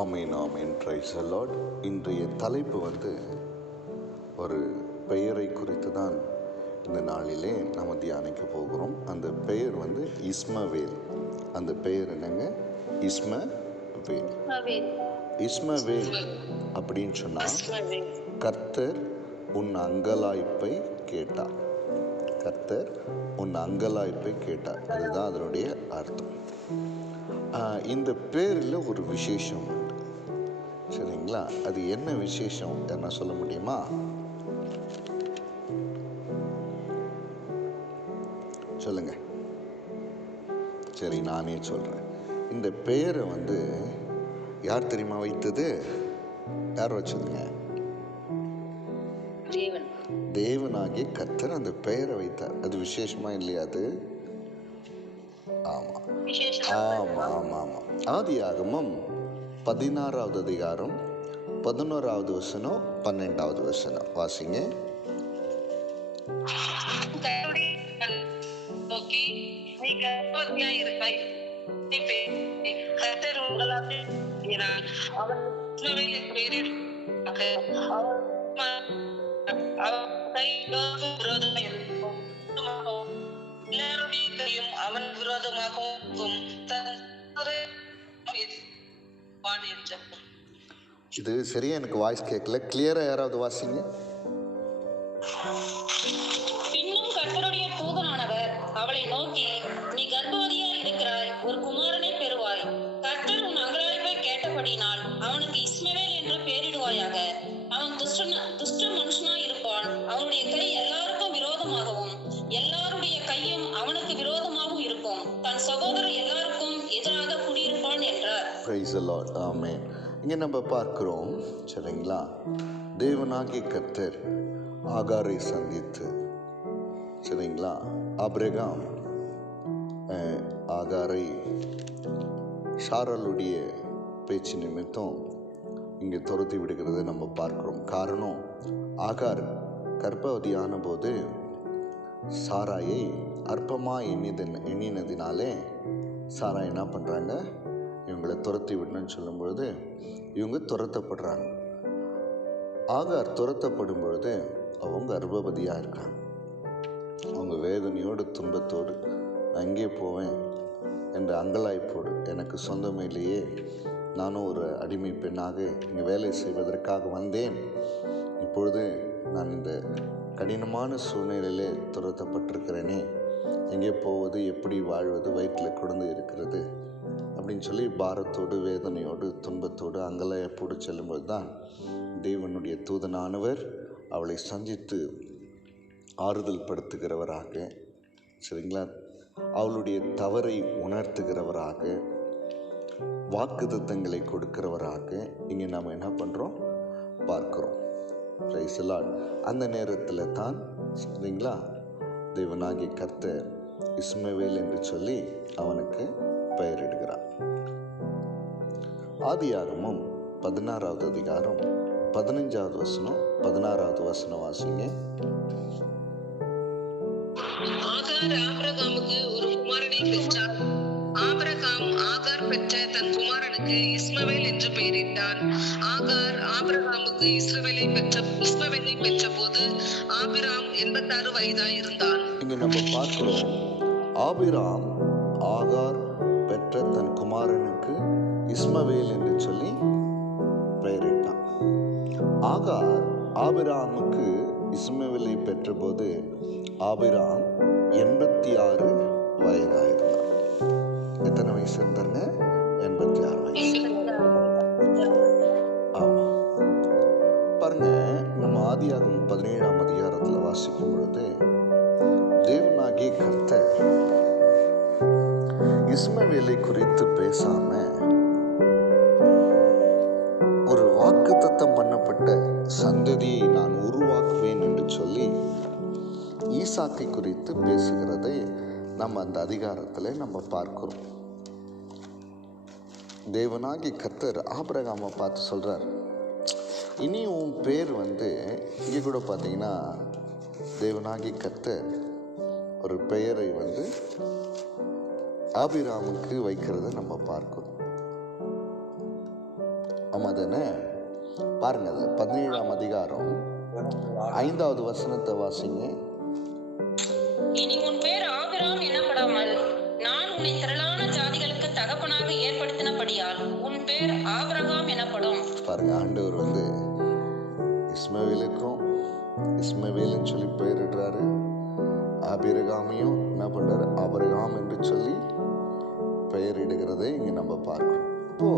ஆமீன் ஆமீன். Price the Lord. இன்றைய தலைப்பு ஒரு பெயரை குறித்து தான் இந்த நாளிலே நம்ம தியானிக்க போகிறோம். அந்த பெயர் இஸ்மவேல். அந்த பெயர் என்னங்க? இஸ்மவேல். இஸ்மவேல் அப்படின்னு சொன்னால் கர்த்தர் உன் அங்கலாய்ப்பை கேட்டார். கர்த்தர் உன் அங்கலாய்ப்பை கேட்டார். அதுதான் அதனுடைய அர்த்தம். இந்த பேரில் ஒரு விசேஷம் உண்டு. சரிங்களா? அது என்ன விசேஷம் என்ன சொல்ல முடியுமா? சொல்லுங்க. சரி, நானே சொல்றேன். இந்த பெயரை யார் தெரியுமா வைத்தது? யார் வச்சதுங்க? தேவனாகிய கர்த்தர் அந்த பெயரை வைத்தார். அது விசேஷமா இல்லையா? அது ஆமா ஆமா ஆமா ஆமா. ஆதியாகமம் 16வது அதிகாரம் 11வது வசனம் 12வது வசனம் வாசிங்க. அவன் விரோதமாகவும் இது சரியா? எனக்கு வாய்ஸ் கேட்கல. கிளியரா யாராவது வாசிங்க. பின்னும் கர்த்தருடைய தூதனானவர் அவளை நோக்கி, நீ கர்ப்பவதியா இருக்கிறாய், ஒரு குமாரனை பெறுவாய். கர்த்தர் உன் அங்கலாய்ப்பை கேட்டபடினால் அவனுக்கு இஸ்மவேல் என்று பெயரிடுவாயாக. அவன் துஷ்ட மனுஷனாய் இருப்பான். அவனுடைய கை எல்லாருக்கும் விரோதமாகவும் எல்லாருடைய கையும் அவனுக்கு விரோதமாகவும் இருக்கும். தன் சகோதரர் எல்லாருக்கும் எதிராக குடியிருப்பான் என்றார். Praise the Lord. Amen. இங்கே நம்ம பார்க்கிறோம். சரிங்களா? தேவனாகிய கர்த்தர் ஆகாரை சந்தித்து, சரிங்களா, ஆபிரகாம் ஆகாரை சாராளுடைய பேச்சு நிமித்தம் இங்கே துரத்தி விடுகிறத நம்ம பார்க்கிறோம். காரணம், ஆகார் கர்ப்பவதியான போது சாராயை அற்பமாக எண்ணினதினாலே சாரா என்ன பண்ணுறாங்க? இவங்களை துரத்தி விடணும்னு சொல்லும் பொழுது இவங்க துரத்தப்படுறாங்க. ஆகார் துரத்தப்படும் பொழுது அவங்க கர்ப்பவதியாக இருக்காங்க. அவங்க வேதனையோடு துன்பத்தோடு நான் எங்கே போவேன் என்ற அங்கலாய்ப்போடு, எனக்கு சொந்தமே இல்லையே, நானும் ஒரு அடிமை பெண்ணாக இங்கே வேலை செய்வதற்காக வந்தேன், இப்பொழுது நான் இந்த கடினமான சூழ்நிலையிலே துரத்தப்பட்டிருக்கிறேனே, எங்கே போவது, எப்படி வாழ்வது, வயிற்றில் குழந்தை இருக்கிறது அப்படின்னு சொல்லி பாரத்தோடு வேதனையோடு துன்பத்தோடு அங்கலாய்ப்போடு செல்லும்போது தான் தேவனுடைய தூதனானவர் அவளை சந்தித்து ஆறுதல் படுத்துகிறவராக, சரிங்களா, அவளுடைய தவறை உணர்த்துகிறவராக, வாக்குத்தத்தங்களை கொடுக்கிறவராக இங்கே நாம் என்ன பண்ணுறோம்? பார்க்கிறோம். Price the Lord. அந்த நேரத்தில் தான், சரிங்களா, தேவனாகிய கர்த்தர் இஸ்மவேல் என்று சொல்லி அவனுக்கு பெயரிடுகிறார். ஆதியாகமம் 16வது அதிகாரம் 15வது வசனம் 16வது வசனம் வாசிங்க. ஆகார் ஆபிரகாமுக்கு ஒரு குமாரனை பெற்றார். ஆபிரகாம் ஆகார் பெற்ற தன் குமாரனுக்கு இஸ்மவேல் என்று பெயரிட்டான். ஆகார் ஆபிரகாமுக்கு இஸ்மவேலை பெற்ற போது ஆபிராம் 86 வயதாய் இருந்தான். இங்க நம்ம பார்க்கிறோம், ஆபிராம் ஆகார் பெற்ற தன் குமாரனுக்கு இஸ்மவேல் என்று சொல்லி பெயரிட்டான். ஆகார் ஆபிராமுக்கு இஸ்மவேலை பெற்ற போது ஆபிராம் 86 வயதாயிருந்தார். எத்தனை வயசு இருந்தாங்க? 86 வயசு. ஆமா, பாருங்க, நம்ம ஆதியாகமம் 17ஆம் அதிகாரத்தில் வாசிக்கும் பொழுது தேவனாகிய கர்த்தர் இஸ்மவேலை குறித்து பேசாம ஒரு வாக்குத்தத்தம் பண்ணப்பட்ட சந்ததியை நான் உருவாக்குவேன் என்று சொல்லி ஈசாக்கை குறித்து பேசுகிறதை நம்ம அந்த அதிகாரத்தில் நம்ம பார்க்கிறோம். தேவனாகிய கர்த்தர் ஆபிரகாமை பார்த்து சொல்றார், இனி உன் பேர் இங்கே கூட பார்த்தீங்கன்னா தேவனாகிய கர்த்தர் ஒரு பெயரை ஆபிராமுக்கு வைக்கிறத நம்ம பார்க்கிறோம். ஆமாம் தானே? பாருங்க, அது 17ஆம் அதிகாரம் 5வது வசனத்தை வாசிங்க. இனி உன் பேர் ஆபிராம் எனப்படாமல் நான் உன்னை திரளான ஜாதிகளுக்கு தகப்பனாக ஏற்படுத்தினபடியால் உன் பேர் ஆபிரகாம் எனப்படும். பாருங்க, ஆண்டவர் இஸ்மவேலுக்கும் இஸ்மவேல்னு சொல்லி பெயரிடுறாரு. ஆபிரகாமையும் என்ன பண்றாரு? ஆபிரகாம் என்று சொல்லி பெயரிடுகிறதை இங்கே நம்ம பார்க்கிறோம். இப்போ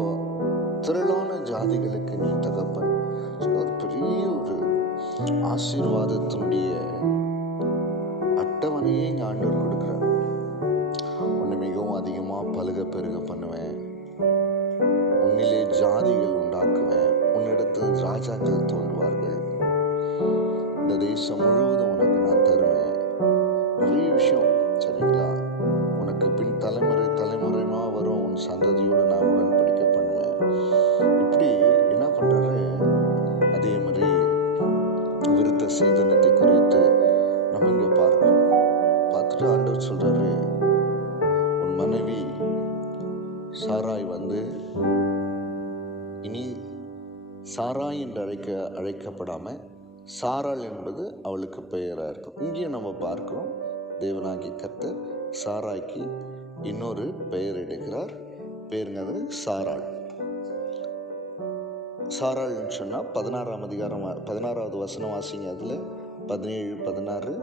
திரளான ஜாதிகளுக்கு நீ தகப்பன், ஒரு பெரிய ஒரு ஆசீர்வாதத்தினுடைய அட்டவணையே இங்கே ஆண்டவர் கொடுக்கிறார். உன்னை மிகவும் அதிகமாக பலுக பெருக பண்ணுவேன், உன்னிலே ஜாதிகள் உண்டாக்குவேன், உன்னிடத்தில் ராஜாக்கள் தோன்றுவார்கள், இந்த தேசம் முழுவதும் உனக்கு நான் தருவேன், நிறைய விஷயம். சரிங்களா? உனக்கு பின் தலைமுறைமா வரும் உன் சந்ததியோடு நான் உடன்படிக்கை பண்ணுவேன். இப்படி என்ன பண்றாரு? அதே மாதிரி விருத்த சேதனத்தை குறித்து நம்ம இங்க பார்த்துட்டு ஆண்டவர் சொல்றாரு, உன் மனைவி சாராய் இனி சாராய் என்று அழைக்கப்படாம சாராள் என்பது அவளுக்கு பெயரா இருக்கும். இங்கேயும் நம்ம பார்க்கிறோம், தேவனாகி கர்த்தர் சாராய்க்கு இன்னொரு பெயர் எடுக்கிறார். பேருங்க அது சாராள். சாராள்னு சொன்னா 16ஆம் அதிகாரம் 16வது வசனம் வாசிங்க. அதுல 17, 16.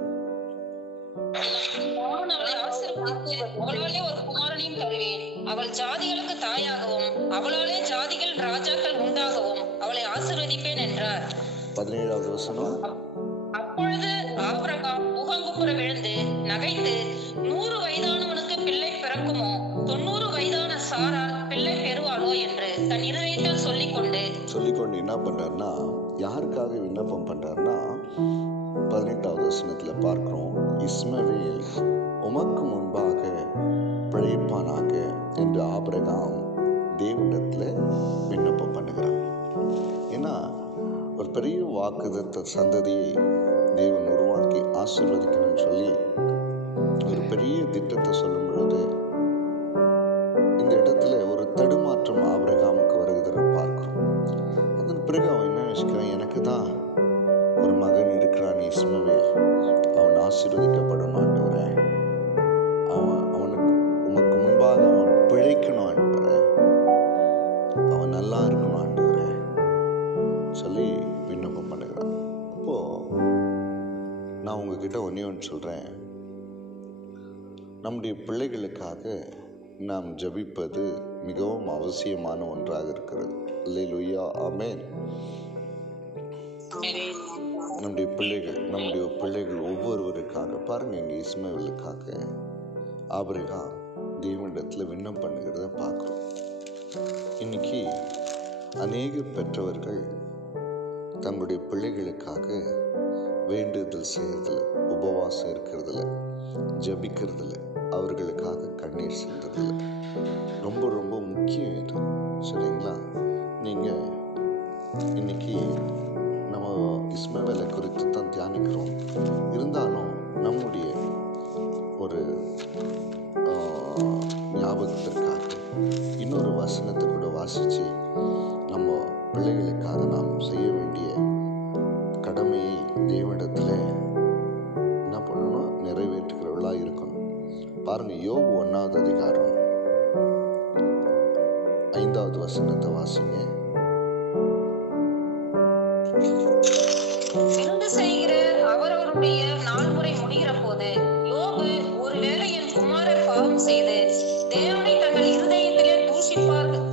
நான் அவளை ஆசீர்வதித்து அவளாலே ஒரு குமாரனையும் தருவேன். அவள் ஜாதிகளுக்கு தாயாகவும் அவளாலே ஜாதிகள் ராஜாக்கள் உண்டாகவும் அவளை ஆசீர்வதிப்பேன் என்றார். 17வது வசனம். அப்பொழுது ஆபிரகாம் முகங்குப்புற விழுந்து நகைத்து, 100 வயதானவனுக்கு பிள்ளை பிறக்குமோ, 90 வயதான சாராள் பிள்ளை பெறுவாளோ என்று தன் இருதயத்தில் சொல்லிக்கொண்டு என்ன பண்றாருன்னா, யாருக்காக விண்ணப்பம் பண்றாருன்னா, 18வது வசனத்துல பார்க்கிறோம், இஸ்மவேல் உமக்கு முன்பாக பிழைப்பானாக என்று ஆபிரகாம் தேவனிடத்துல விண்ணப்பம் பண்ணுகிறார். ஏன்னா ஒரு பெரிய வாக்குத்தத்த சந்ததியை தேவன் உருவாக்கி ஆசீர்வதிக்கணும்னு சொல்லி ஒரு பெரிய திட்டத்தை சொல்லும் பொழுது இந்த இடத்துல ஒரு தடுமாற்றம் ஆபிரகாமுக்கு வருகிறத பார்க்கிறோம். அதன் பிறகு அவன் என்ன யோசிக்கிறான்? எனக்கு தான் ஒரு மகன் இருக்கிறான் இஸ்மவேல், அவன் ஆசீர்வதிக்கப்படணும் ஆண்டவரே, அவனுக்கு உமக்கு முன்பாக அவன் பிழைக்கணும் ஆண்டவரே, அவன் நல்லா இருக்கணும் ஆண்டவரே சொல்லி விண்ணப்பம் பண்ணுகிறான். அப்போ நான் உங்ககிட்ட ஒன்று சொல்றேன், நம்முடைய பிள்ளைகளுக்காக நாம் ஜெபிப்பது மிகவும் அவசியமான ஒன்றாக இருக்கிறது. அல்லேலூயா, ஆமென். நம்முடைய பிள்ளைகள் ஒவ்வொருவருக்காக பாருங்க, இங்க இஸ்மவேலுக்காக ஆபிரகாம் தேவனிடத்துல விண்ணப்பம் பண்ணுகிறத பார்க்கிறோம். இன்னைக்கு அநேக பெற்றவர்கள் தங்களுடைய பிள்ளைகளுக்காக வேண்டுதல் செய்யறதில்ல, உபவாசம் இருக்கிறதில்ல, ஜபிக்கிறதில்ல, அவர்களுக்காக கண்ணீர் சிந்துறதில்ல. ரொம்ப ரொம்ப முக்கியம் இது. சரிங்களா? நீங்கள் இன்னைக்கு நம்ம இஸ்மவேலை குறித்து தான் தியானிக்கிறோம். இருந்தாலும் நம்முடைய ஒரு ஞாபகத்திற்காக இன்னொரு வசனத்தை கூட வாசித்து நம்ம பிள்ளைகளுக்காக நாம் செய்ய வேண்டிய கடமையை தேவனிடத்தில் என்ன பண்ணணும்? நிறைவேற்றுகிறவர்களா இருக்கணும். பாருங்க, யோபு 1வது அதிகாரம் 5வது வசனத்தை வாசிங்க. விருந்து செய்கிற அவரவருடைய நாள்முறை முடிகிற போது யோபு, ஒருவேளை என் குமாரர் பாவம் செய்து தேவனை தங்கள் இருதயத்திலே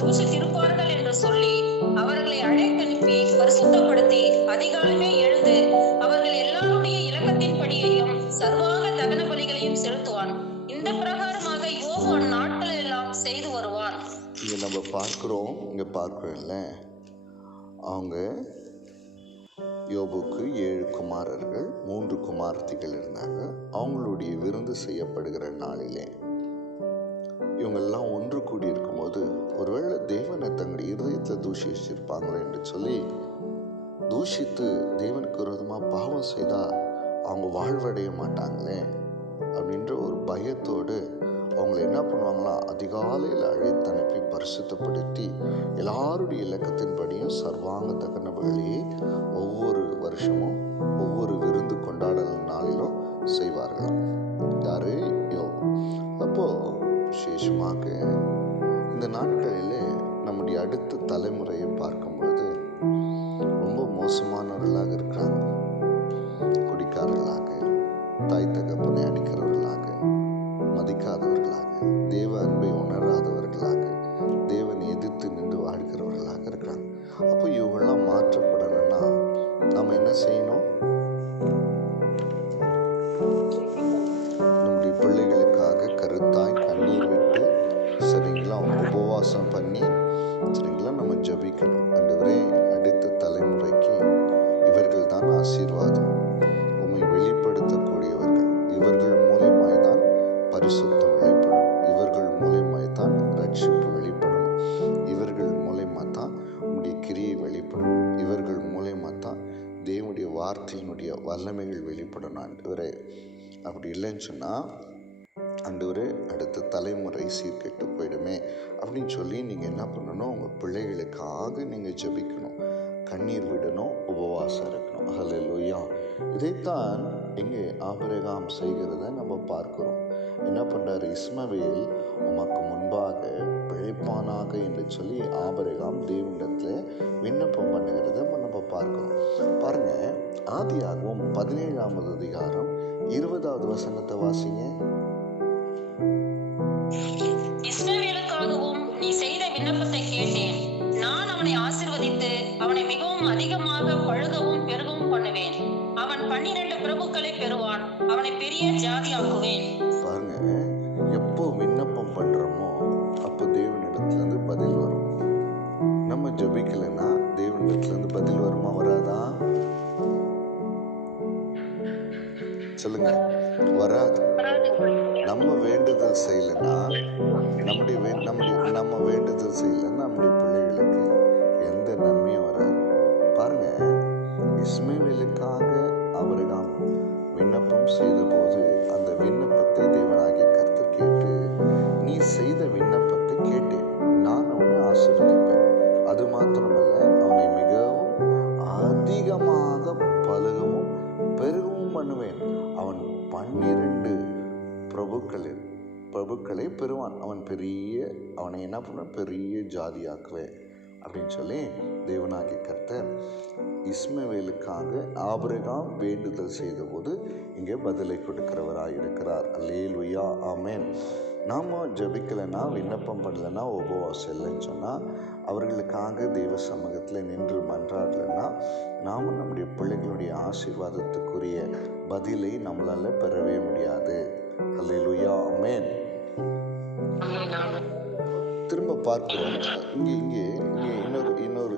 தூஷித்திருப்பார்கள் என்று சொல்லி அவர்களை அழைத்தனுப்பி பரிசுத்தப்படுத்தி அதிகாலமே எழுந்து அவர்கள் எல்லாருடைய இலக்கத்தின்படியையும் சர்வாக தகன பலிகளையும் செலுத்துவான். இந்த பிரகாரமாக யோபு அந்நாட்கள் எல்லாம் செய்து வருவான். இங்க நம்ம பார்க்கிறோம்ல, அவங்க யோபுக்கு 7 குமாரர்கள் 3 குமாரத்திகள் இருந்தாங்க. அவங்களுடைய விருந்து செய்யப்படுகிற நாளிலே இவங்கெல்லாம் ஒன்று கூடி இருக்கும்போது ஒருவேளை தேவனை தங்களுடைய இருதயத்தில் தூஷிச்சிருப்பாங்களே என்று சொல்லி தூஷித்து தேவனுக்கு விரோதமாக பாவம் செய்தால் அவங்க வாழ்வடைய மாட்டாங்களே அப்படின்ற ஒரு பயத்தோடு அவங்கள என்ன பண்ணுவாங்களாம், அதிகாலையில் அழைத்து அனுப்பி பரிசுத்தப்படுத்தி எல்லாருடைய இலக்கத்தின்படியும் சர்வாங்க தகன பலியை ஒவ்வொரு வருஷமும் ஒவ்வொரு விருந்து கொண்டாடல் நாளிலும் செய்வார்கள். யாரு? யோபு. அப்போ விசேஷமாக இந்த நாட்களிலே நம்முடைய அடுத்த தலைமுறையை பார்க்கும் பொழுது ரொம்ப மோசமானவர்களாக இருக்கிறாங்க. குடிக்காரர்களாக, தாய் தகப்பனை அடிக்கிறவர்களாக, மதிக்காதவர்களாக, தேவ அன்பை உணராதவர்களாக, தேவனை எதிர்த்து நின்று வாழ்கிறவர்களாக இருக்கிறாங்க. அப்போ இவங்கெல்லாம் மாற்றப்படணும்னா நம்ம என்ன செய்யணும்? நம்முடைய பிள்ளைகளுக்காக கருத்தாய் கண்ணீர் விட்டு, சரிங்களா, உபவாசம் பண்ணி, சரிங்களா, நம்ம ஜெபிக்கணும். ஆண்டவரே, அடுத்த தலைமுறைக்கு இவர்கள் தான் ஆசீர்வாதம், உம்மை வெளிப்படுத்தக்கூடியவர்கள், இவர்கள் மூலமாய் தான் பரிசுத்தம் வெளிப்படும், இவர்கள் மூலமாய் தான் ரட்சிப்பு வெளிப்படணும், இவர்கள் மூலமா தான் உம்முடைய கிரியை வெளிப்படணும், இவர்கள் மூலமா தான் தேவனுடைய வார்த்தையினுடைய வல்லமைகள் வெளிப்படணும். ஆண்டவரே, அப்படி இல்லைன்னு சொன்னால் ஆண்டவரே அடுத்த தலைமுறை சீர்கெட்டு போயிடுமே அப்படின்னு சொல்லி நீங்கள் என்ன பண்ணணும்? உங்கள் பிள்ளைகளுக்காக நீங்கள் ஜெபிக்கணும், கண்ணீர் விடணும், உபவாசம் இருக்கணும். ஹல்லேலூயா. இதைத்தான் இங்கே ஆபிரகாம் செய்கிறத நம்ம பார்க்கிறோம். என்ன பண்ணுறாரு? இஸ்மவேல் உமக்கு முன்பாக பிழைப்பானாக என்று சொல்லி ஆபிரகாம் தேவனிடத்தில் விண்ணப்பம் பண்ணுகிறத நம்ம பார்க்கிறோம். பாருங்க, ஆதியாகமம் 17ஆம் அதிகாரம் 20வது வசனத்தை வாசிங்க. இஸ்மவேலுக்காகவும் நீ செய்த விண்ணப்பத்தை கேட்டேன். நான் அவனை ஆசீர்வதித்து அவனை மிகவும் அதிகமாக பழுகவும் பெருகவும் பண்ணுவேன். அவன் 12 பிரபுக்களை பெறுவான். அவனை பெரிய ஜாதியாக்குவேன். பாருங்க, எப்போ விண்ணப்பம் பண்றோமோ அப்போ தேவனிடத்திலிருந்து பதில் வரும். நம்ம ஜெபிக்கலைன்னா தேவனிடத்திலிருந்து பதில் வருமா? வராதா? சொல்லுங்க, வராது. நம்ம வேண்டுதல் செய்யலைன்னா நம்ம வேண்டுதல் செய்யலைன்னா நம்முடைய பிள்ளைகளுக்கு எந்த நன்மையும் வராது. பாருங்க, இஸ்மவேலுக்காக ஆபிரகாம் விண்ணப்பம் செய்த போது அந்த விண்ணப்பத்தை தேவனாகிய கர்த்தர் கேட்டு, நீ செய்த விண்ணப்பத்தை கேட்டேன், நான் அவனை ஆசீர்வதிப்பேன், அது மாத்திரமல்ல அவனை மிகவும் அதிகமாக பலுகவும் பெருகவும் பண்ணுவேன், அவன் 12 பிரபுக்களை பெறுவான், அவனை என்ன பண்ண பெரிய ஜாதியாக்குவேன் அப்படின்னு சொல்லி தேவனாகிய கர்த்தர் இஸ்மவேலுக்காக ஆபிரகாம் வேண்டுதல் செய்த போது இங்கே பதிலை கொடுக்கிறவராய் இருக்கிறார். அல்லேலூயா, ஆமென். நாம் ஜெபிக்கலைன்னா, விண்ணப்பம் பண்ணலைன்னா, உபவாசம் இல்லைன்னு சொன்னால், அவர்களுக்காக தெய்வ சமூகத்தில் நின்று மன்றாடலைன்னா நாம் நம்முடைய பிள்ளைகளுடைய ஆசீர்வாதத்துக்குரிய பதிலை நம்மளால் பெறவே முடியாது. அல்லேலூயா, ஆமென். திரும்ப பார்க்கிறோம், இங்கே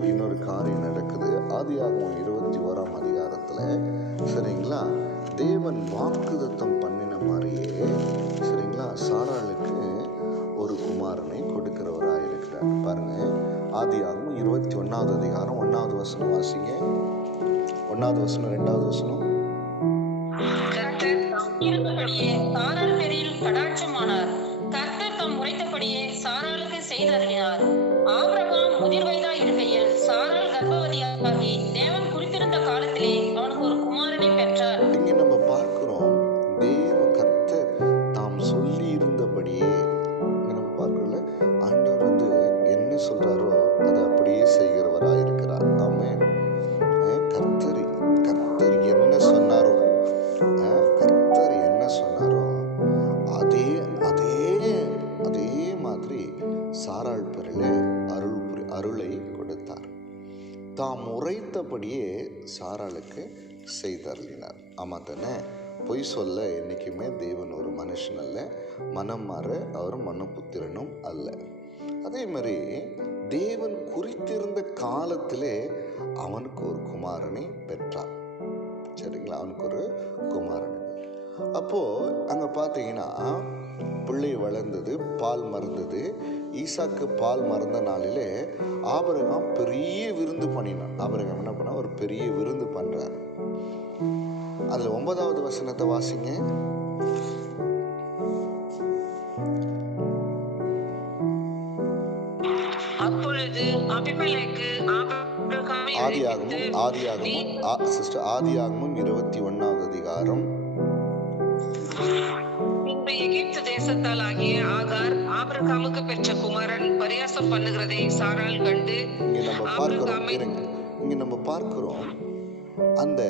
இன்னொரு காரியம் நடக்குது. ஆதியாகமம் 21ஆம் அதிகாரத்தில், சரிங்களா, தேவன் வாக்குத்தத்தம் பண்ணின மாதிரியே, சரிங்களா, சாராளுக்கு ஒரு குமாரனை கொடுக்கிறவராக இருக்கிறார். பாருங்க, ஆதியாகமம் 21ஆவது அதிகாரம் 1வது வசனம் வாசிங்க. 1வது வசனம், 2வது வசனம். சாராள் பேரில் கடாட்சமானார். கர்த்தர் தம் உரைத்தபடியே சாராளுக்கு செய்தருளினார். ஆபிரகாம் முதிர் வயதாய் இருக்கையில் சாராள் கர்ப்பவதியாகி தேவன் குறித்திருந்த காலத்திலே அவனுக்கு ஒரு குமாரனை பெற்றார். இங்கே நம்ம பார்க்கிறோம், தேவ கர்த்தர் தாம் சொல்லி இருந்தபடியே நம்ம பார்க்கல, ஆண்டவர் என்ன சொல்றாரோ அதை அப்படியே செய்கிறவராக இருக்கிறார். ஆமென். கர்த்தர் என்ன சொன்னாரோ அதே மாதிரி சாராள் பேரில் அருளை கொடுத்தார். தாம் உரைத்தபடியே சாராளுக்கு செய்தருளினார். ஆமா தானே? பொய் சொல்ல என்றைக்குமே தேவன் ஒரு மனுஷன் அல்ல, மனம் மாற அவர் மனுபுத்திரனும் அல்ல. அதே மாதிரி தேவன் குறித்திருந்த காலத்திலே அவனுக்கு ஒரு குமாரனை பெற்றார். சரிங்களா, அவனுக்கு ஒரு குமாரன். அப்போ அங்க பார்த்தீங்கன்னா பிள்ளை வளர்ந்தது, பால் மறந்தது. ஈசாக்கு பால் மறந்த நாளிலே ஆபிரகாம் பெரிய விருந்து பண்ணினான். ஆபிரகாம் என்ன பண்ணா? ஒரு பெரிய விருந்து பண்றார். அதுல 9வது வசனத்தை வாசிங்க. அப்பொழுது அபிமெலேக்கு ஆபிரகாமை அழைப்பித்து, ஆதியாகமும் 21வது அதிகாரம். பின்பு எகிப்து தேசத்தால் ஆகிய ஆகார் ஆபிரகாமுக்கு பெற்ற குமாரன் பரியாசம் பண்ணுகிறதை சாராள் கண்டு இங்க நம்ம பார்க்கிறோம் அந்த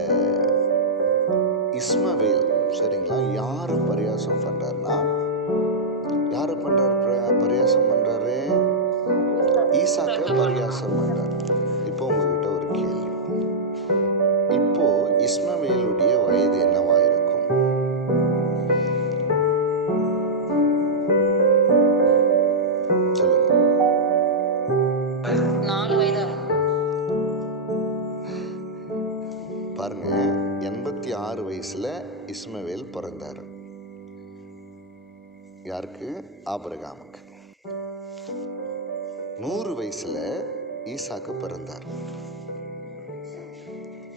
இஸ்மவேல், சரிங்களா, யாரை பரியாசம் பண்றாருன்னா, யாரை பரியாசம் பண்றாரு? ஈசாக்க பரியாசம் பண்றாரு. இப்போ உங்ககிட்ட ஒரு கேள்வி, இப்போ இஸ்மவேலுடைய வயது என்னவா இருக்கும்? சொல்லுங்க. 4 வயதா? பாருங்க, 86 வயசுல இஸ்மவேல் பிறந்தாரு. யாருக்கு? ஆபிரகாமுக்கு. 100 வயசுல ஈசாக்கு பிறந்தார்.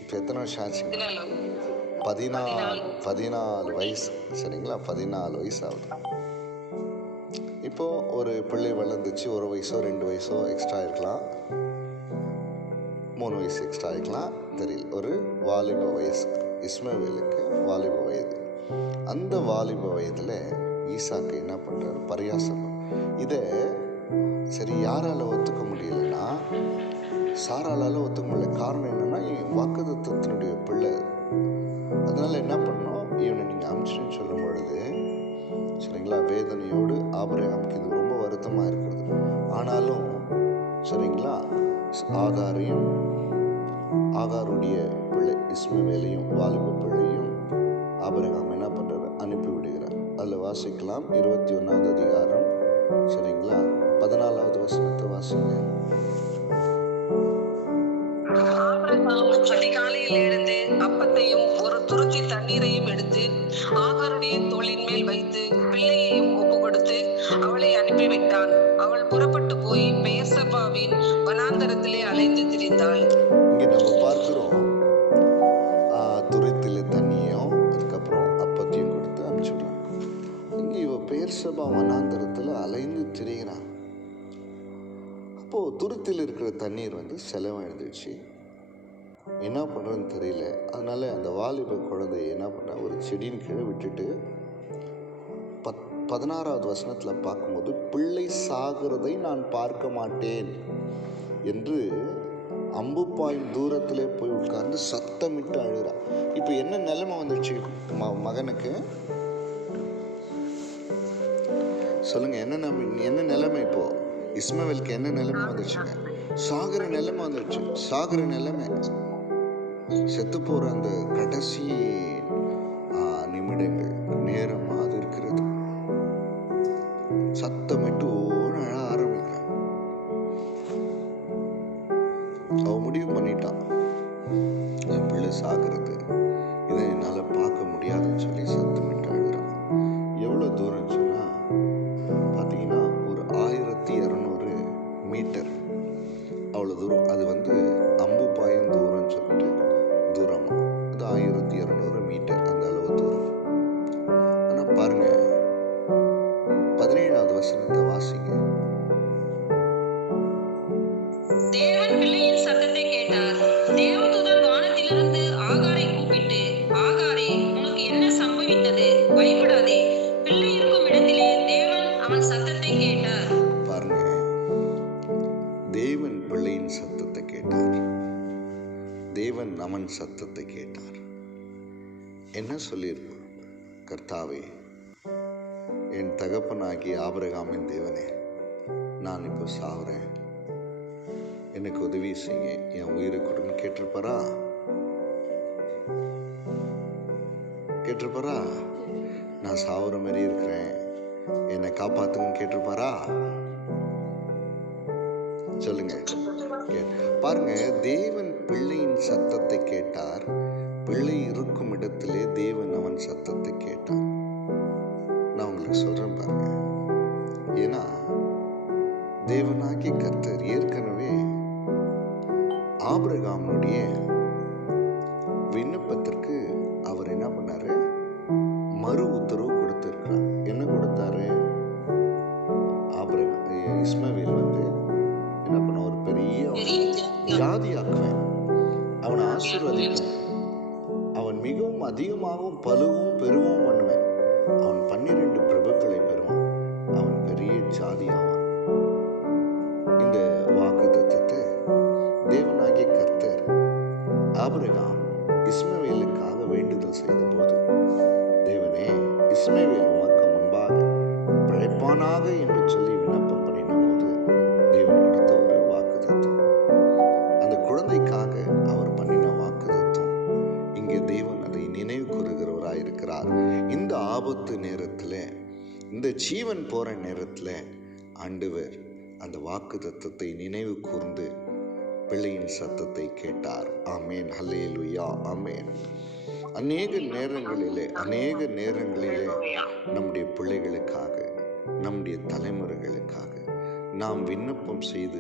இப்போ எத்தனை வருஷம் ஆச்சுங்க? 14 வயசு, சரிங்களா? 14 வயசு ஆகுது. இப்போ ஒரு பிள்ளை வளர்ந்துச்சு, 1 வயசோ 2 வயசோ எக்ஸ்ட்ரா இருக்கலாம், 3 வயசு எக்ஸ்ட்ரா இருக்கலாம், தெரியல. ஒரு வாலிப வயசு இஸ்மவேலுக்கு, வாலிப வயது. அந்த வாலிப வயதில் ஈசாக்கு என்ன பண்ணுறாரு? பரியாசம். இதை சரி யாரால் ஒத்துக்க முடியலன்னா, சாராளால் ஒத்துக்க முடியல. காரணம் என்னன்னா, வாக்குத்தத்தத்தினுடைய பிள்ளை. அதனால என்ன பண்ணோம்? இவனை நீங்கள் அமிச்சுன்னு சொல்லும் பொழுது, சரிங்களா, வேதனையோடு ஆபிரகாமுக்கு இது ரொம்ப வருத்தமாக இருக்கிறது. ஆனாலும் சரிங்களா, ஆகாருடைய பிள்ளை இஸ்மவேலையும் வாலிப பிள்ளையும் ஆபிரகாம் என்ன பண்ணுறாரு? அனுப்பி விடுகிறார். அதில் வாசிக்கலாம் 21வது அதிகாரம், சரிங்களா, 14வது வசனத்தை வாசிங்க. அதிகாலையில் எழுந்து அப்பத்தையும் ஒரு துருத்தி தண்ணீரையும் எடுத்து ஆகாருடைய தோளின் மேல் வைத்து பிள்ளையையும் ஒப்பு கொடுத்து அவளை அனுப்பிவிட்டான். அவள் புறப்பட்டு போய் பெயர்சபாவின் வனாந்தரத்திலே அலைந்து திரிந்தாள். இங்கே நம்ம பார்க்கிறோம், துருத்தில தண்ணியும் அதுக்கப்புறம் அப்பத்தையும் கொடுத்து அனுப்பிச்சுடுறான். இங்கே இவ பெயர்சபா வனாந்தரத்தில் அலைந்து திரிகிறான். அப்போது துருத்தில் இருக்கிற தண்ணீர் செலவழிந்துச்சு. என்ன பண்ணுறதுன்னு தெரியல. அதனால அந்த வாலிப குழந்தைய என்ன பண்ண, ஒரு செடியின் கீழே விட்டுட்டு 16வது வசனத்தில் பார்க்கும்போது, பிள்ளை சாகிறதை நான் பார்க்க மாட்டேன் என்று அம்பு பாயும் தூரத்திலே போய் உட்கார்ந்து சத்தமிட்டு அழுறா. இப்போ என்ன நிலைமை வந்துடுச்சு மகனுக்கு? சொல்லுங்க, என்ன நிலைமை? இப்போ இஸ்மவேலுக்கு என்ன நிலைமை வந்துச்சுங்க? சாகிற நிலைமை வந்துடுச்சு. சாகிற நிலைமை, செத்து போற அந்த கடைசி நிமிடங்கள், நேரம் அது இருக்கிறது. சத்தமிட்டு ஓட அழ ஆரம்பிக்கிறான். அவ முடிவு பண்ணிட்டான், என் பிள்ளை சாகிறது, இதை என்னால் பார்க்க முடியாதுன்னு சொல்லி சத்தமிட்டு அழுகிறான். எவ்வளோ தூரம் சொன்னா பார்த்தீங்கன்னா, ஒரு 1200 மீட்டர், அவ்வளோ தூரம். அது அம்பு பாயம் தூரம்னு சொல்லிட்டு தூரமா, அது 1200 மீட்டர், அந்த அளவு தூரம். ஆனால் பாருங்க, 17வது வசனத்தை வாசிங்க. தேவன் பிள்ளையின் சத்தத்தை கேட்டார். தேவதூதன் வானத்திலிருந்து ஆகாரை கூப்பிட்டு, ஆகாரே, உனக்கு என்ன சம்பவித்தது? பயப்படாதே, பிள்ளை இருக்கும் இடத்திலே தேவன் அவன் சத்தத்தை கேட்டார். பாருங்க, தேவன் பிள்ளையின் சத்தத்தை கேட்டார். தேவன் அவன் சத்தத்தை கேட்டார். என்ன சொல்லியிருப்பார்? கர்த்தாவே, என் தகப்பனாகிய ஆபிரகாமின் தேவனே, நான் இப்போ சாகுறேன், எனக்கு உதவி செய்ய, என் உயிரை கொடுன்னு கேட்டிருப்பாரா? நான் சாகுற மாதிரி இருக்கிறேன், என்னை காப்பாத்துங்கன்னு கேட்டிருப்பாரா? சொல்லுங்க. பாருங்க, தேவன் பிள்ளையின் சத்தத்தை கேட்டார். பிள்ளை இருக்கும் இடத்திலே தேவன் அவன் சத்தத்தை கேட்டான். நான் உங்களுக்கு சொல்றேன் பாருங்க. ஏன்னா தேவனாகிய கர்த்தர் ஏற்கனவே ஆபிரகாமுடைய விண்ணப்பத்திற்கு அவர் என்ன பண்ணாரு? மறு உத்தரவு கொடுத்திருக்கிறார். என்ன கொடுத்தாரு? இஸ்மவேல் என்ன பெரிய ஜாதியாக்குவேன், அவனை ஆசீர்வதிப்பேன், அவன் மிகவும் அதிகமாகவும் பலுவும் பெருவும் பண்ணுவேன், அவன் 12 பிரபுக்களை பெறுவான், அவன் பெரிய ஜாதியாவான். இந்த வாக்குத்தத்தத்தை தேவனாகிய கர்த்தர் ஆபிரகாம் இஸ்மவேலுக்காக வேண்டுதல் செய்த போது, தேவனே, இஸ்மவேல் உமக்கு முன்பாக பிழைப்பானாக என்று சொல்லி விண்ணப்பம் பண்ணின போது தேவன் கொடுத்த ஒரு வாக்குத்தத்தம். அந்த குழந்தைக்காக அவர் பண்ணின வாக்குத்தத்தம். இங்கே தேவன் அதை நினைவு கூறுகிறவராயிருக்கிறார். இந்த ஆபத்து நேரத்தில், இந்த ஜீவன் போற நேரத்தில் ஆண்டவர் அந்த வாக்குத்தத்தத்தை நினைவு கூர்ந்து பிள்ளையின் சத்தத்தை கேட்டார். ஆமேன், ஹல்லேலூயா, ஆமேன். அநேக நேரங்களிலே நம்முடைய பிள்ளைகளுக்காக, நம்முடைய தலைமுறைகளுக்காக நாம் விண்ணப்பம் செய்து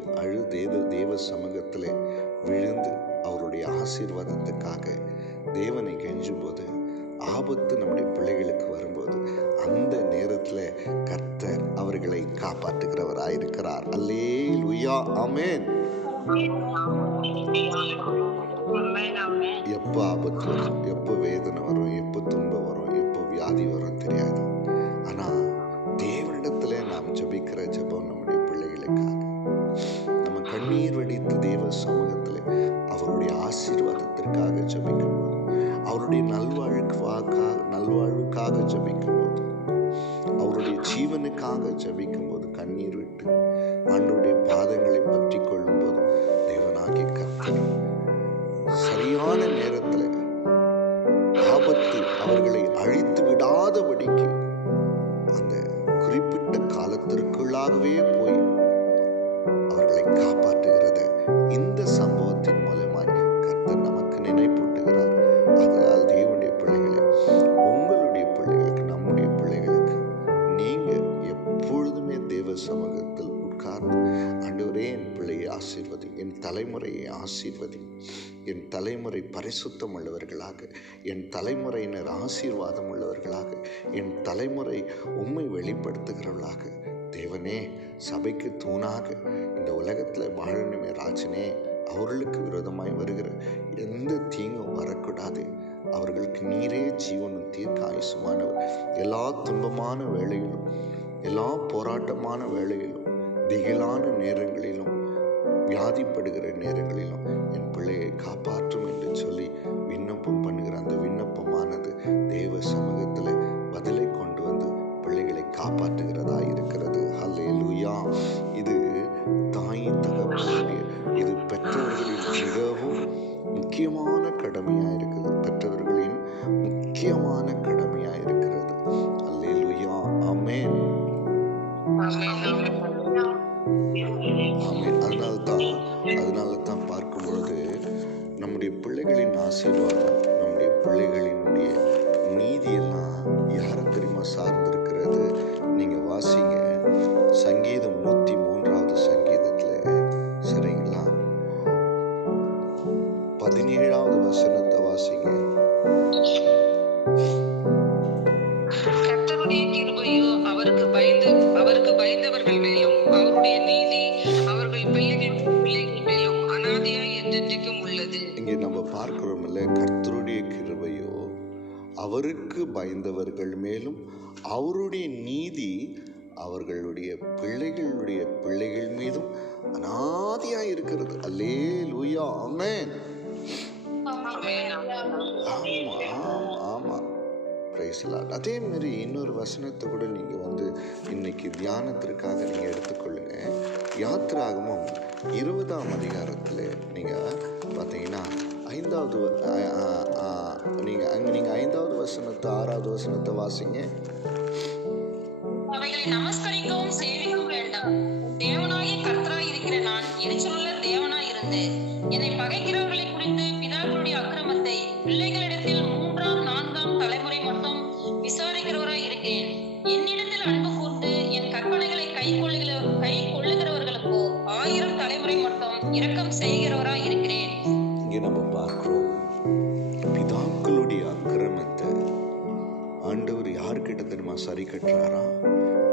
தேவ சமூகத்தில் விழுந்து அவருடைய ஆசீர்வாதத்துக்காக தேவனை கெஞ்சும் போது, ஆபத்து நம்முடைய பிள்ளைகளுக்கு வரும்போது அந்த நேரத்தில் கர்த்தர் அவர்களை காப்பாற்றுகிறவராயிருக்கிறார். அல்லேலூயா, ஆமேன். எப்போ ஆபத்து வரும், எப்போ வேதனை வரும், எப்போ துன்பம் வரும், எப்போ வியாதி வரும் தெரியாது. ஆனால் தேவனிடத்துல நாம் ஜெபிக்கிற ஜெபம் நம்முடைய பிள்ளைகளுக்காக, நம்ம கண்ணீர் வடித்து தேவ சமூகத்தில் அவருடைய ஆசீர்வாதத்திற்காக ஜெபிக்கும் போது, அவருடைய நல்வாழ்வுக்காக ஜெபிக்கும் போது, அவருடைய ஜீவனுக்காக ஜெபிக்கும் போது, கண்ணீர் விட்டு ஆண்டவருடைய பாதங்களை பற்றி கொள்ளும் போது தேவனாகிய கர்த்தர் சரியான நேரத்தில் ஆபத்து அவர்களை அழித்து விடாதபடிக்கு அந்த குறிப்பிட்ட காலத்திற்குள்ளாகவே போய் அவர்களை காப்பாற்றுகிறத இந்த சம்பவத்தின் மூலமாய் கர்த்தர் நமக்கு நினைப்பூட்டுகிறார். அதனால் தேவனுடைய பிள்ளைகளை, உங்களுடைய பிள்ளைகளுக்கு, நம்முடைய பிள்ளைகளுக்கு நீங்க எப்பொழுதுமே தேவ சமூகத்தில் உட்கார்ந்து, ஆண்டவரே, என் பிள்ளையை ஆசீர்வதி, என் தலைமுறையை ஆசீர்வதி, என் தலைமுறை பரிசுத்தம் உள்ளவர்களாக, என் தலைமுறையினர் ஆசீர்வாதம் உள்ளவர்களாக, என் தலைமுறை உம்மை வெளிப்படுத்துகிறவர்களாக, தேவனே, சபைக்கு தூணாக இந்த உலகத்தில் வாழணுமே ராஜனே, அவர்களுக்கு விரோதமாய் வருகிற எந்த தீங்கும் வரக்கூடாது, அவர்களுக்கு நீரே ஜீவனும் தீர்க்க ஆயுசுமானவர். எல்லா துன்பமான வேளையிலும், எல்லா போராட்டமான வேளையிலும், திகிலான நேரங்களிலும், வியாதிப்படுகிற நேரங்களிலும் என் பிள்ளையை காப்பாற்றும் என்று சொல்லி விண்ணப்பம் பண்ணுகிற அந்த விண்ணப்பமானது தேவ சமூகத்தில் பதிலை கொண்டு வந்து பிள்ளைகளை காப்பாற்றுகிறதா இருக்கிறது. ஹல்லேலூயா. இது தாய் தகப்பனுடைய, இது பெற்றவர்களின் மிகவும் முக்கியமான கடமையாக இருக்குது. பெற்றவர்களின் முக்கியமான கடமையாக இருக்கிறது. ஹல்லேலூயா, ஆமென். அதனால தான் பார்க்கும் பொழுது நம்முடைய பிள்ளைகளின் ஆசீர்வாதம், நம்முடைய பிள்ளைகளினுடைய நீதியெல்லாம் யாரை தெரியுமா சார்ந்திருக்கிறது? நீங்க வாசிங்க, சங்கீதம் 103வது சங்கீதத்துல, சரிங்களா, 17வது வசனத்தை வாசிங்க. கர்த்தருடைய கிருபையோ அவருக்கு பயந்தவர்கள் மேலும், அவருடைய நீதி அவர்கள் பிள்ளைகள் மேலும் அனாதையாய் என்றென்றைக்கும் உள்ளது. இங்கே நம்ம பார்க்கிறோம் இல்ல, கர்த்தருடைய கிருபையோ அவருக்கு பயந்தவர்கள் மேலும், அவருடைய நீதி அவர்களுடைய பிள்ளைகள் மீதும் அனாதையாய் இருக்கிறது. அல்லேலூயா, ஆமென். ஆமா, பிரைஸ் லார்ட். அதே மாதிரி இன்னொரு வசனத்தை கூட நீங்க இன்னைக்கு தியானத்திற்காக நீங்க எடுத்துக்கொள்ளுங்க. யாத்திராகமம் 20ஆம் அதிகாரத்தில் நீங்க பார்த்தீங்கன்னா 5வது நீங்க 5வது வசனத்தை 6வது வசனத்தை வாசிங்க. அவைகளை நமஸ்கரிக்கவும் சேவிக்கவும் வேண்டாம். தேவனாகிய கர்த்தராய் இருக்கிற நான் எரிச்சலுள்ள தேவனாய் இருந்து என்னை பகைக்கிறவர்களை குறித்து பிதாக்களுடைய அக்கிரமத்தை பிள்ளைகளிடத்தில் 3ஆம் 4ஆம் தலைமுறை மட்டும் விசாரிக்கிறவராய் இருக்கேன். என்னிடத்தில் அன்பு கூர்ந்து என் கற்பனைகளை கை கொள்ளுகிறவர்களுக்கோ 1000 தலைமுறை மட்டும் இரக்கம் செய்கிறவராய் இருக்கிறேன். இங்கே நம்ம பார்க்கிறோம், பிதாக்களுடைய அக்கிரமத்தை ஆண்டவர் யார்கிட்ட தெரியுமா சரி கட்டுறாரா?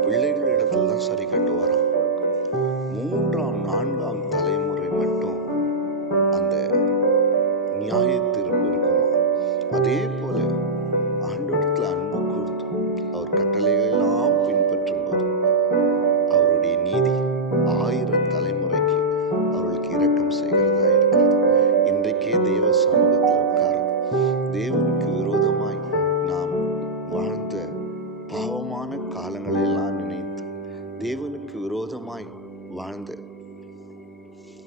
பிள்ளைகளிடத்துல தான் சரி கட்டுவாராம். 3ஆம் 4ஆம் தலைமுறை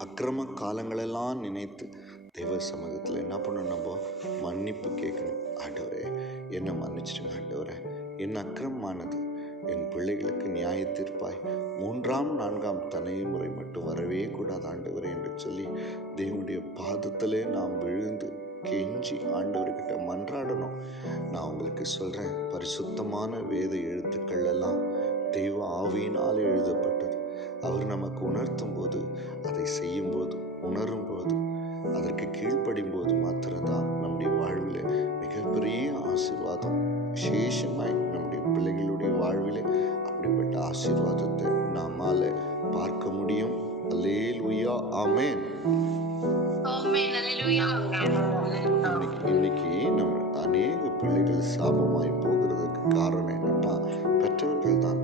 அக்கிரம காலங்களெல்லாம் நினைத்து தெய்வ சமூகத்தில் என்ன பண்ணணும்? நம்ம மன்னிப்பு கேட்கணும். ஆண்டவரே என்னை மன்னிச்சிடுங்க ஆண்டவரே, என் அக்கிரமமானது என் பிள்ளைகளுக்கு நியாய தீர்ப்பாய் 3ஆம் 4ஆம் தலைமுறை மட்டும் வரவே கூடாது ஆண்டவரே என்று சொல்லி தேவனுடைய பாதத்திலே நாம் விழுந்து கெஞ்சி ஆண்டவர்கிட்ட மன்றாடணும். நான் உங்களுக்கு சொல்கிறேன், பரிசுத்தமான வேத எழுத்துக்கள் எல்லாம் தெய்வ ஆவியினால் எழுதப்பட்டது. அவர் நமக்கு உணர்த்தும் போது, அதை செய்யும்போது, உணரும் போது, அதற்கு கீழ்ப்படியும் போது மாத்திரம்தான் நம்முடைய வாழ்வில் மிகப்பெரிய ஆசீர்வாதம் விசேஷமாய் நம்முடைய பிள்ளைகளுடைய வாழ்வில் அப்படிப்பட்ட ஆசீர்வாதத்தை நம்மால பார்க்க முடியும். அல்லேலூயா, ஆமென். இன்னைக்கு நம்ம அநேக பிள்ளைகள் சாபமாய் போகிறதுக்கு காரணம் என்னன்னா, பெற்றவர்கள் தான்,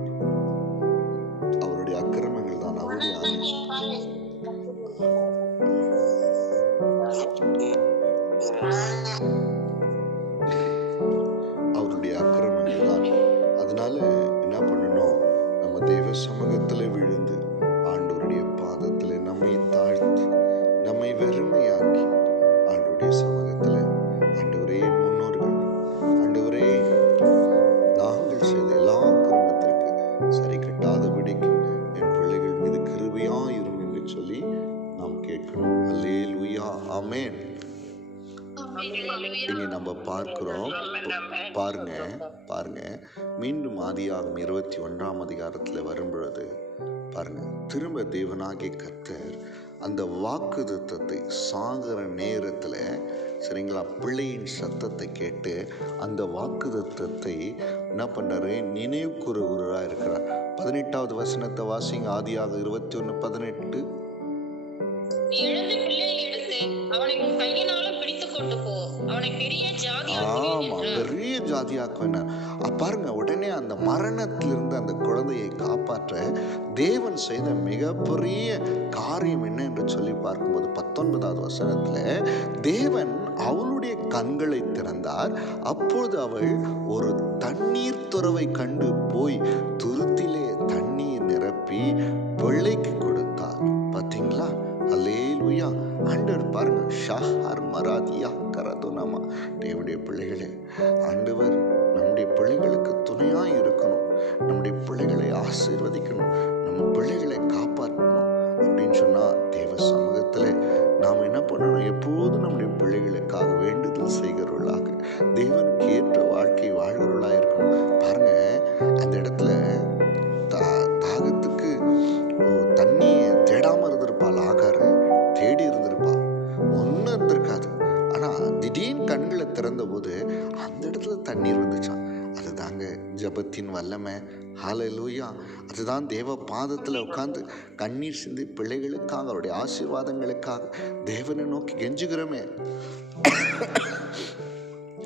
அவருடைய அக்கிரமங்கள் தான், அவருடைய அக்கிரமங்கள் தான். அதனால என்ன பண்ணணும்? நம்ம தெய்வ சமூகத்துல விழுந்து ஆண்டவருடைய பாதத்துல நம்மை தாழ்த்தி நம்மை வெறுமையாக்கி ஆண்டவருடைய சமூகத்துல, ஆண்டவரே முன்னோர்கள், ஆண்டவரே நாங்கள் செய்த எல்லா அக்கிரமத்திற்கு சரி கட்டாதபடிக்கு என் பிள்ளைகள் மீது கிருபையாயிரும் என்று சொல்லி நாம் கேட்கணும். அல்லேலூயா, ஆமென். இங்க நம்ம பார்க்கிறோம், பாருங்க மீண்டும் ஆதியாகமம் 21ஆம் அதிகாரத்துல வரும்பொழுது பாருங்க, திரும்ப தேவனாகிய கர்த்தர் அந்த வாக்குத்தத்தத்தை சாகிற நேரத்துல, சரிங்களா, பிள்ளையின் சத்தத்தை கேட்டு அந்த வாக்குத்தத்தத்தை என்ன பண்றாரு? நினைவு கூறுகிறவராக இருக்கிறார். 18வது வசனத்தை வாசிங்க. ஆதியாகமம் 21:18. நீ எழுந்து பிள்ளையை எடுத்து அவனை உன் கையினாலும் பிடித்துக் கொண்டு போ, அவனை பெரிய ஜாதியாக்குவேன். பாருங்க, உடனே அந்த மரணத்திலிருந்து அந்த குழந்தையை காப்பாற்ற தேவன் செய்த மிகப்பெரிய காரியம் என்ன என்று சொல்லி பார்க்கும்போது 19வது வசனத்துல தேவன் அவளுடைய கண்களை திறந்தார். அப்பொழுது அவள் ஒரு தண்ணீர் துறவை கண்டு போய் துருத்திலே தண்ணீர் நிரப்பி பிள்ளைக்கு கொடுத்தார். பார்த்தீங்களா? அல்லேலூயா. ஆண்டவர் பாருங்க, ஷாஹார் மராதியா கரதுனமா. தேவனுடைய பிள்ளைகளே, ஆண்டவர் நம்முடைய பிள்ளைகளுக்கு துணையாய் இருக்கணும், நம்முடைய பிள்ளைகளை ஆசீர்வதிக்கணும், நம்ம பிள்ளைகளை காப்பாற்றணும் அப்படின்னு சொன்னா தேவ சமூகத்துல நாம் என்ன பண்ணணும்? எப்போதும் நம்முடைய பிள்ளைகளுக்காக வேண்டுதல் செய்கிறவர்களாக, தேவனுக்கு ஏற்ற வாழ்க்கை வாழ்கிறவர்களாக இருக்கணும். பாருங்க, அந்த இடத்துல தாகத்துக்கு தண்ணியை தேடாம இருந்திருப்பாள். ஆகார தேடி இருந்திருப்பா, ஒன்றும் இருந்திருக்காது. ஆனா திடீர்னு கண்களை திறந்த போது அந்த இடத்துல தண்ணீர் வந்துச்சான். அதுதாங்க ஜெபத்தின் வல்லமை. ஹல்லேலூயா. அதுதான் தேவ பாதத்துல உட்கார்ந்து கண்ணீர் சிந்தி பிள்ளைகளுக்காக, அவருடைய ஆசீர்வாதங்களுக்காக தேவனை நோக்கி கெஞ்சுகிறோமே,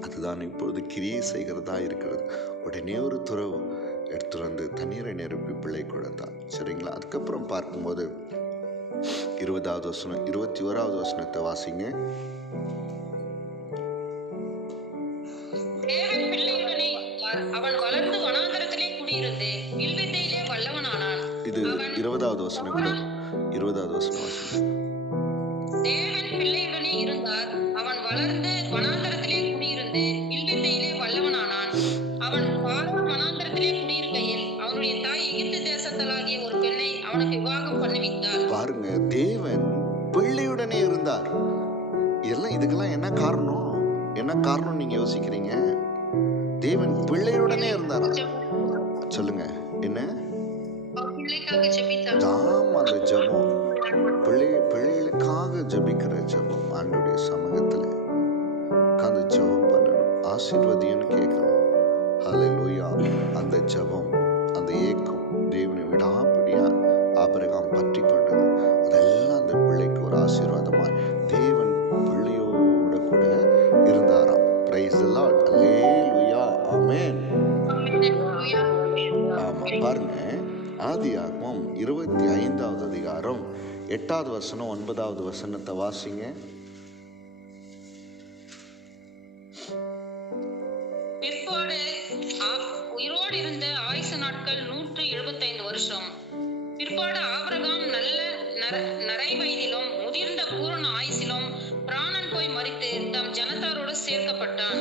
அதுதான் இப்பொழுது கிரியை செய்கிறதா இருக்கிறது. உடனே ஒரு துறவு எடுத்து வந்து தண்ணீரை நிரப்பி பிள்ளை கொடுத்தார். சரிங்களா? அதுக்கப்புறம் பார்க்கும்போது 20வது வசனம், 21வது வசனத்தை வாசிங்க. தேவன் பிள்ளையுடனே அவன் வளர்ந்து வனாந்தரத்திலே குடியிருந்து வில்வித்தையிலே வல்லவனானான். இது 20வது வசனம். 20வது வசனம் வாசிங்க. தேவன் பிள்ளையுடனே இருந்தார், அவன் வளர்ந்து வனாந்தரத்திலே குடியிருந்து வில்வித்தையிலே வல்லவனானான். அவன் பார்வோன் வனாந்தரத்திலே குடியிருக்கையில் அவனுடைய தாய் எகிப்து தேசத்தலாகிய ஒரு பெண்ணை அவனுக்கு விவாகம் பண்ணுவித்தார். பாருங்க, தேவன் பிள்ளையுடனே இருந்தார். இதுக்கெல்லாம் என்ன காரணம்? என்ன காரணம் நீங்க யோசிக்கிறீங்க? தேவன் பிள்ளையுடனே இருந்தாரா? சொல்லுங்க, என்ன? அந்த ஜெபம், பிள்ளைகளுக்காக ஜெபிக்கிற ஜெபம், ஆண்டவருடைய சமூகத்துல உட்கார்ந்து ஜெபம் பண்ணணும், ஆசீர்வதின்னு கேட்கணும். ஹல்லேலூயா. அந்த ஜெபம், அந்த ஏக்கம் தேவனை விடாப்படியா ஆபிரகாம் பற்றி கொண்டது. அதெல்லாம் அந்த பிள்ளைக்கு ஒரு ஆசீர்வாதமா தேவன் பிள்ளையோட கூட இருந்தாராம். Praise the lord. அல்லேலூயா, ஆமென். ஆமா, பாருங்க, ஆதியாகமம் 25வது அதிகாரம் 8வது வசனம் 9வது வசனத்தை வாசிங்க. பிற்பாடு உயிரோடு இருந்த ஆயுசு நாட்கள் 175 வருஷம். பிற்பாடு ஆபிரகாம் நல்ல அரை வயதிலும் முதிர்ந்த பூரண ஆயுசிலும் பிராணன் போய் மரித்து தம் ஜனத்தாரோடு சேர்க்கப்பட்டான்.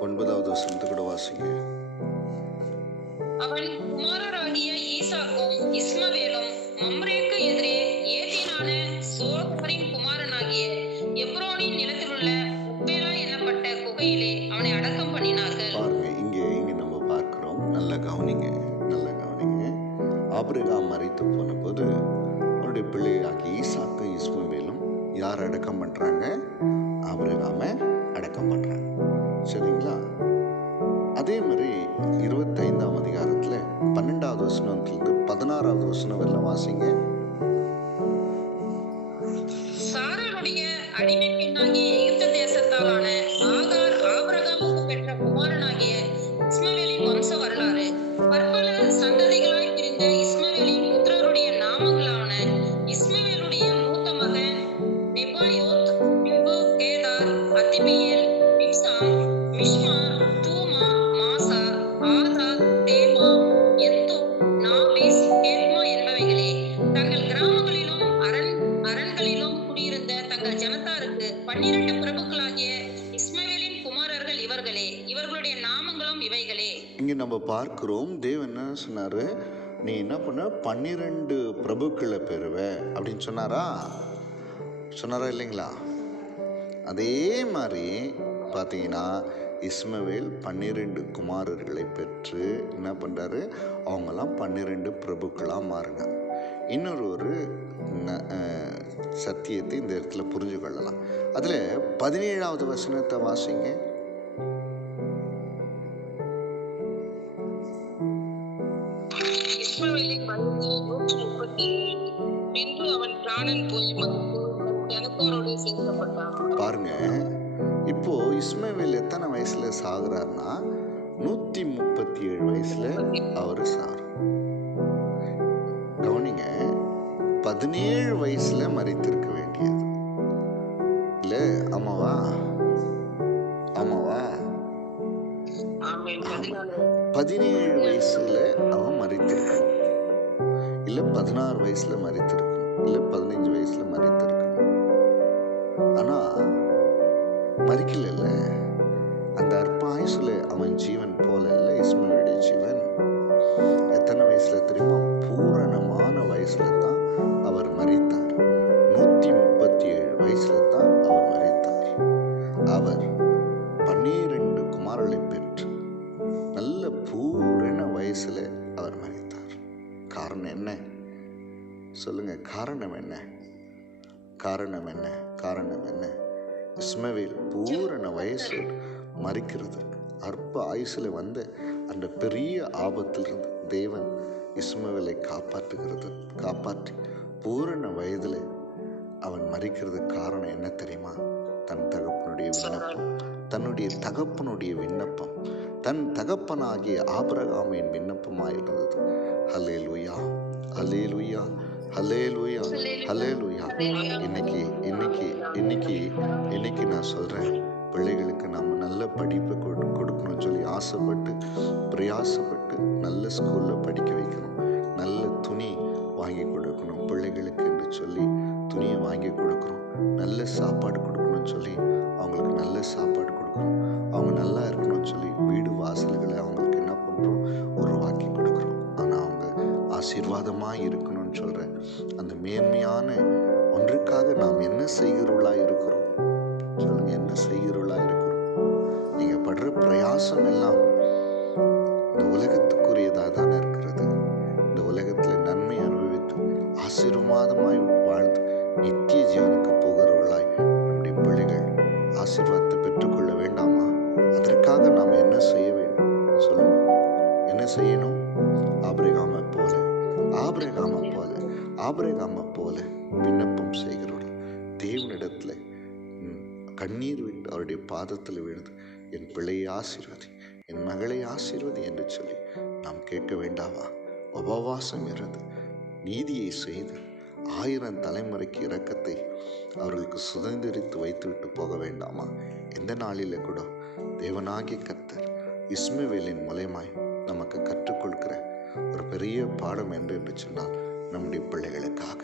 9வது வசனத்தை கூட வாசிங்க. அவன் குமாரராகிய ஈசாக்கும் இஸ்மவேலும் மம்ரேக்கு எதிரே ஏத்தியனான சோகரின் குமாரனாகிய எப்ரோனின் நிலத்திலுள்ள உப்பேலா என்னப்பட்ட குகையிலே அவனை அடக்கம் பண்ணினார்கள். பாருங்க, இங்கே நம்ம பார்க்கிறோம். நல்ல கவனிங்க. ஆபிரகாம் மரித்து போன போது அவருடைய பிள்ளையாகி ஈசாக்கு இஸ்மவேலும் யார் அடக்கம் பண்றாங்க? ஆபிரகாமை அடக்கம் பண்றாங்க. சரிங்களா? அதே மாதிரி 25ஆம் அதிகாரத்துல 12வது வசனத்திலிருந்து 16வது வசனம் வரலாம் வாசிங்க. சாராளுடைய அடிமை பெண்ணாகிய எகிப்து தேசத்தாலான ஆகார் ஆபிரகாமுக்கு பெற்ற குமாரனாகிய இஸ்மவேலின் வம்ச வரலாறு. பற்பல சந்ததிகளாய் பிரிந்த இஸ்மவேலின் புத்திரருடைய நாமங்களான இஸ்மவேலுடைய மூத்த மகன் நெபாயோத், பின்பு கேதார், அதிபியேல், மிப்சாம், மிஷ்மா, தூமா, மாசா, ஆதா, தேமா, எத்து, நாபிஸ், கேத்மா என்பவைகளே. தங்கள் கிராமங்களிலும் அரண்களிலும் குடியிருந்த தங்கள் ஜனத்தாருக்கு 12 பிரபுக்களாகிய இஸ்மவேலின் குமாரர்கள் இவர்களே. இவர்களுடைய நாமங்களும் இவைகளே. இங்க நம்ம பார்க்கிறோம், தேவன் என்ன சொன்னாரு? நீ என்ன பண்ண? 12 பிரபுக்களை பெறுவ அப்படின்னு சொன்னாரா இல்லைங்களா? அதே மாதிரி பார்த்தீங்கன்னா இஸ்மவேல் 12 குமாரர்களை பெற்று என்ன பண்றாரு? அவங்கெல்லாம் 12 பிரபுக்களாக மாறினாங்க. இன்னொரு சத்தியத்தை இந்த இடத்துல புரிஞ்சு கொள்ளலாம். அதுல 17வது வசனத்தை வாசிங்க. இஸ்மவேலின் வயது 137. பின்பு அவன் பிராணன் போய் ஜனத்தாரோடு சேர்க்கப்பட்டான். பாருங்க, இப்போ இஸ்மவேல் எத்தனை வயசுல சாகுறாருன்னா 137 வயசுல அவரு சாரு. கவனிங்க, 17 வயசுல மரித்திருக்க வேண்டியது இல்ல? ஆமாவா? 17 வயசுல அவன் மரித்திருக்கணும், இல்ல 16 வயசுல மரித்திருக்கணும், இல்ல 15 வயசுல மரித்திருக்கணும். ஆனா மரிக்கல. அந்த அற்ப ஆயுசுல அவன் ஜீவன் போல இல்ல இஸ்மவேலுடைய ஜீவன். எத்தனை வயசுல தெரியுமா? பூரணமான வயசுல தான் அவர் மரித்தார். 137 வயசுல தான் அவர் மரித்தார். அவர் 12 குமாரர்களை பெற்று நல்ல பூரண வயசுல அவர் மரித்தார். காரணம் என்ன சொல்லுங்க? காரணம் என்ன? இஸ்மவேல் பூரண வயசு மரிக்கிறது, அற்ப ஆயுசுல வந்த அந்த பெரிய ஆபத்திலிருந்து தேவன் இஸ்மவேலை காப்பாற்றி பூரண வயதுல அவன் மரிக்கிறதுக்கு காரணம் என்ன தெரியுமா? தன்னுடைய தகப்பனுடைய விண்ணப்பம், தன் தகப்பனாகிய ஆபிரகாமின் விண்ணப்பமாயிருந்தது. ஹல்லேலூயா, ஹல்லேலூயா, ஹல்லேலூயா, ஹல்லேலூயா. இன்னைக்கு நான் சொல்றேன், பிள்ளைகளுக்கு நாம நல்ல படிப்பு கொடுக்கணும்னு சொல்லி ஆசைப்பட்டு பிரயாசப்பட்டு நல்ல ஸ்கூல்ல படிக்க வைக்கணும், நல்ல துணி வாங்கி கொடுக்கணும் பிள்ளைகளுக்கு என்று சொல்லி துணியை வாங்கி கொடுக்குறோம், நல்ல சாப்பாடு கொடுக்கணும்னு சொல்லி அவங்களுக்கு நல்ல சாப்பாடு கொடுக்குறோம், அவங்க நல்லா இருக்கணும்னு சொல்லி வீடு வாசல்களை அவங்களுக்கு என்ன பண்றோம்? உருவாக்கி கொடுக்குறோம். ஆனா அவங்க ஆசீர்வாதமா இருக்கணும்னு சொல்ற அந்த மேன்மையான ஒன்றுக்காக நாம் என்ன செய்கிறவர்களா இருக்கிறோம்? சொல்லுங்க, என்ன செய்கிறவர்களா இருக்கிறோம்? நீங்க படுற பிரயாசம் எல்லாம் இந்த உலகத்துக்குரியதா தானே இருக்கிறது. இந்த உலகத்துல நன்மை அனுபவித்து ஆசீர்வாதமாய் வாழ்ந்து நித்திய ஜீவனுக்கு போகிறவர்களாய் நம்முடைய பிள்ளைகள் ஆசீர்வாதத்தை பெற்றுக்கொள்ள வேண்டாமா? அதற்காக நாம் என்ன செய்ய வேண்டும்? சொல்லுங்க, என்ன செய்யணும்? ஆபிரகாமை போல விண்ணப்பம் செய்கிறவர்கள் தேவனிடத்துல கண்ணீர் விட்டு அவருடைய பாதத்தில் விழுந்து என் பிள்ளையை ஆசீர்வதி, என் மகளை ஆசீர்வதி என்று சொல்லி நாம் கேட்க வேண்டாமா? உபவாசம் இருந்து நீதியை செய்து 1000 தலைமுறைக்கு இரக்கத்தை அவர்களுக்கு சுதந்திரித்து வைத்துவிட்டு போக வேண்டாமா? எந்த நாளில கூட தேவனாகிய கர்த்தர் இஸ்மவேலின் மூலமாய் நமக்கு கற்றுக் கொடுக்கிற ஒரு பெரிய பாடம் என்று சொன்னால் நம்முடைய பிள்ளைகளுக்காக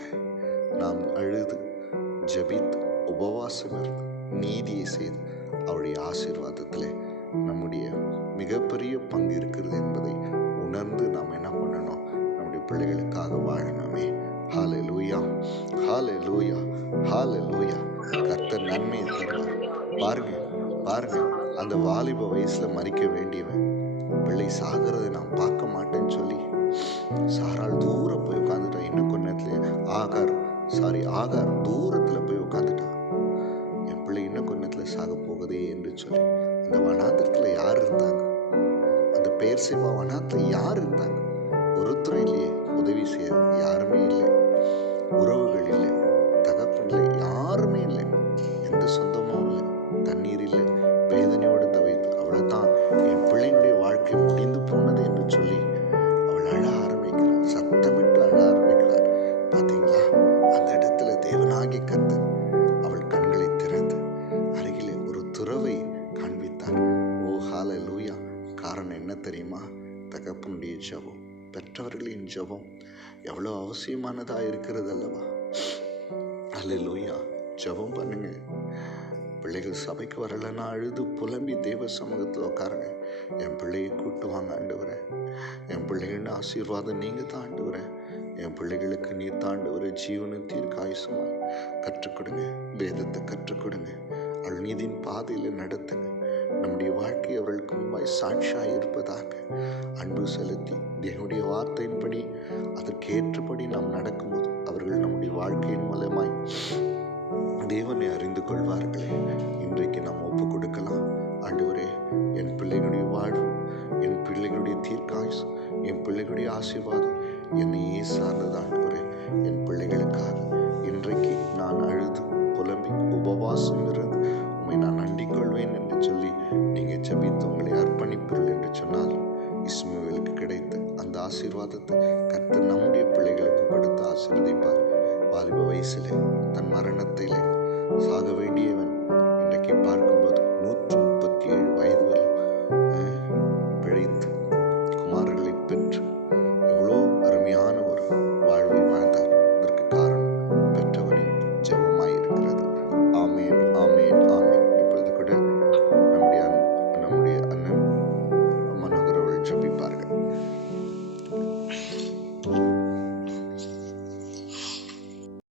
நாம் அழுது ஜெபித்து உபவாசம் இருந்து நீதியை செய்து அவருடைய ஆசீர்வாதத்தில் நம்முடைய மிகப்பெரிய பங்கு இருக்கிறது என்பதை உணர்ந்து நாம் என்ன பண்ணணும்? நம்முடைய பிள்ளைகளுக்காக வாழணுமே. ஹல்லேலூயா, ஹல்லேலூயா, ஹல்லேலூயா. கர்த்தர் நன்மையை தருவார். பாருங்க, அந்த வாலிப வயசுல மறிக்க வேண்டியவன் பிள்ளை சாகிறதை நான் பார்க்க மாட்டேன்னு சொல்லி சாராள் தூரம் போய் உட்காந்துட்டான். இன்னும் கொஞ்ச நேரத்துல ஆகார் தூரத்துல போய் உட்காந்துட்டான். என் பிள்ளை இன்னும் கொஞ்ச நேரத்துல சாக போகுதே என்று சொல்லி அந்த வனாந்திரத்துல யார் இருந்தாங்க? அந்த பெயர்சேபா வனாந்திரத்துல யார் இருந்தாங்க? ஒருத்தரும் இல்லையே, உதவி செய்ய யாருமே இல்லை, உறவுகள் இல்லை, தகப்பன் இல்லை, யாருமே இல்லை, எந்த சொந்தமும் இல்லை, தண்ணீர் இல்லை, வேதனையோடு தவித்து அவ்வளவுதான் என் பிள்ளையினுடைய வாழ்க்கை முடிந்து போனது என்று சொல்லி அவள் அழ ஆரம்பிக்கிறாள், சத்தமிட்டு அழ ஆரம்பிக்கிறாள். பார்த்தீங்களா? அந்த இடத்துல தேவனாகிய கர்த்தர் அவள் கண்களை திறந்து அருகிலே ஒரு துறவை காண்பித்தார். ஓ ஹல்லேலூயா. காரணம் என்ன தெரியுமா? தகப்பனுடைய ஜெபம், பெற்றவர்களின் ஜெபம் எவ்வளோ அவசியமானதா இருக்கிறது அல்லவா? ஹல்லேலூயா. ஜெபம் பண்ணுங்க. பிள்ளைகள் சபைக்கு வரலன்னா அழுது புலம்பி தேவ சமூகத்தில் உட்காருங்க. என் பிள்ளையை கூட்டு வாங்க ஆண்டவரே, என் பிள்ளைகளோட ஆசீர்வாதம் நீங்க தான் ஆண்டவரே, என் பிள்ளைகளுக்கு நீ தாண்டவரே ஜீவனும் தீர்க்காயுசுமாய் கற்றுக் கொடுங்க, வேதத்தை கற்றுக் கொடுங்க, அழுநீதியின் பாதையில் நடத்துங்க. நம்முடைய வாழ்க்கை அவர்களுக்கு முன்பாய் சாட்சியாய் இருப்பதாக அன்பு செலுத்தி தேவனுடைய வார்த்தையின்படி அதற்கேற்றபடி நாம் நடக்கும்போது அவர்கள் நம்முடைய வாழ்க்கையின் மூலமாய் தேவனை அறிந்து கொள்வார்களே. இன்றைக்கு நாம் ஒப்பு கொடுக்கலாம். ஆண்டவரே, என் பிள்ளைகளுடைய வாழ்வு, என் பிள்ளைகளுடைய தீர்க்காயுசு, என் பிள்ளைகளுடைய ஆசீர்வாதம் என்னையே சார்ந்தது. ஆண்டவரே, என் பிள்ளைகளுக்காக இன்றைக்கு நான் அழுது புலம்பி உபவாசம் இருந்து உண்மை நான் அண்டிக் கொள்வேன் என்று சொல்லி நீங்கள் ஜெபித்து உங்களை அர்ப்பணிப்பீர்கள் என்று சொன்னால் இஸ்மவேலுக்கு கிடைத்த அந்த ஆசீர்வாதத்தை கர்த்தர் நம்முடைய பிள்ளைகளுக்கு கொடுத்து ஆசீர்வதிப்பார். வாலிப வயசிலே தன் மரணத்திலே சாக வேண்டியவன் இன்றைக்கு பார்க்கும்போது 137 வயது வரை